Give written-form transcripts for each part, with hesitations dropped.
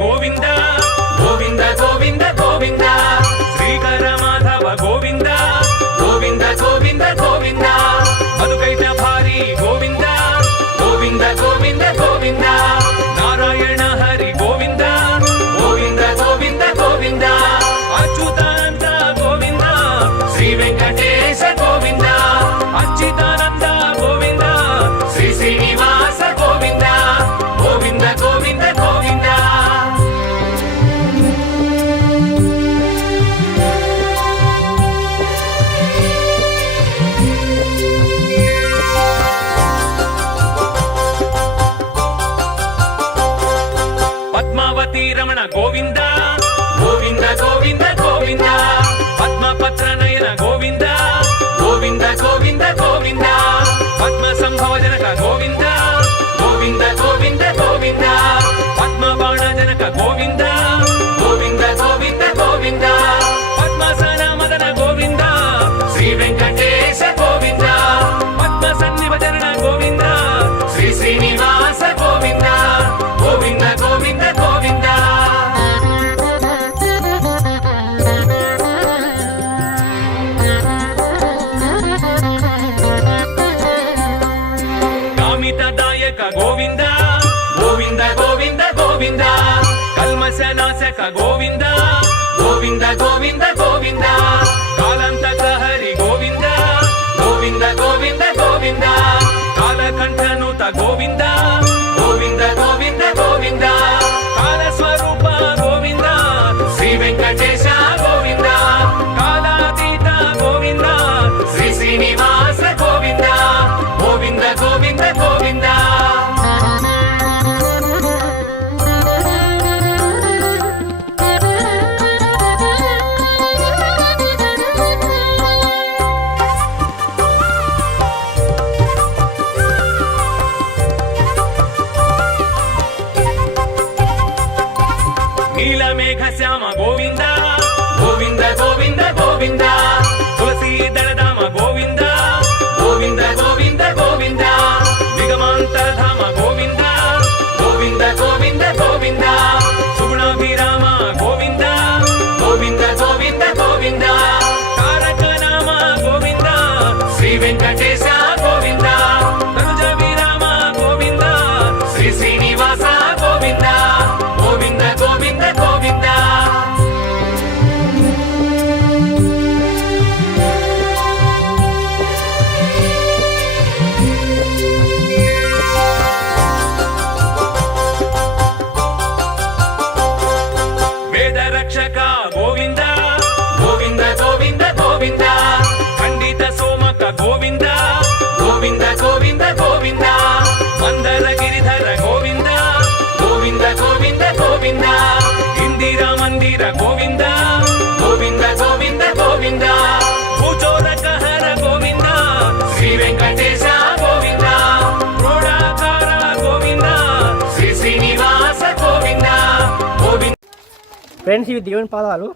గోవింద గోవింద గోవింద గోవింద శ్రీకర మాధవ గోవింద గోవింద గోవింద గోవింద మధుకైట భారీ గోవింద గోవింద గోవింద గోవింద నారాయణ హరి గోవింద గోవింద గోవింద గోవింద అచ్యుతానంద గోవింద శ్రీ వెంకటేశ గోవింద అచ్యుతానంద గోవింద శ్రీ శ్రీనివాస గోవింద గోవింద గోవింద గోవింద పద్మావతి రమణ గోవింద గోవింద గోవింద గోవింద పద్మపత్ర నయన గోవింద గోవింద గోవింద గోవింద పద్మ సంభవ జనక గోవింద గోవింద గోవింద గోవింద పద్మ బాణ జనక గోవింద గోవింద గోవింద గోవింద పద్మసన మదన గోవింద శ్రీ వెంకటేశ గోవింద పద్మ సన్నిభజన గోవింద శ్రీ శ్రీనివాస గోవింద గోవింద గోవింద గోవింద కామితదాయక గోవింద గోవింద గోవింద గోవింద కల్మశనాశక గోవింద గోవింద గోవింద గోవింద కాలంతక హరి గోవింద గోవింద గోవింద గోవింద కాలకంఠనుత గోవింద గోవింద గోవింద గోవింద కాలస్వరూప గోవింద శ్రీ వెంకటేశ గోవింద కాలాతీత గోవింద శ్రీ శ్రీనివాస గోవింద గోవింద గోవింద గోవింద నీలమేఘ శ్యామ గోవింద గోవింద గోవింద గోవింద తులసీదళధామ గోవింద గోవింద గోవింద గోవింద నిగమాంతరధామ గోవింద గోవింద గోవింద గోవింద సుగుణాభిరామ గోవింద గోవింద గోవింద గోవింద తారక నామ గోవింద శ్రీ వెంకటేశ గోవింద తనుజ విరామ గోవింద శ్రీ శ్రీనివాస గోవింద గోవింద గోవింద గోవింద వేద రక్షక గోవింద గోవింద గోవింద గోవింద ఖండిత సోమక గోవింద గోవింద గోవింద గోవింద మందర గిరిధర గోవింద గోవింద గోవింద గోవింద ఇందిరా మందిర గోవింద గోవింద గోవింద గోవింద భూచోరక హర గోవింద శ్రీ వెంకటేశ గోవింద క్రోడాకార గోవింద శ్రీ శ్రీనివాస గోవింద గోవింద. ఫ్రెండ్స్, ఇవి దేవుని పాదాలు.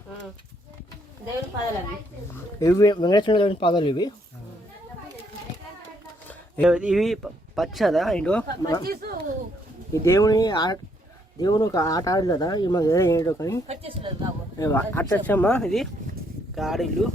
దేవుని పాదాలు ఇవి వెంకటేశ్వర దేవుని పాదాలు. ఇవి పచ్చదా ఇంటో ఈ దేవుని ఒక ఆట ఆడలేదా ఈ మాకు ఏంటో కానీ అట్టమ్మా ఇది ఆడిల్లు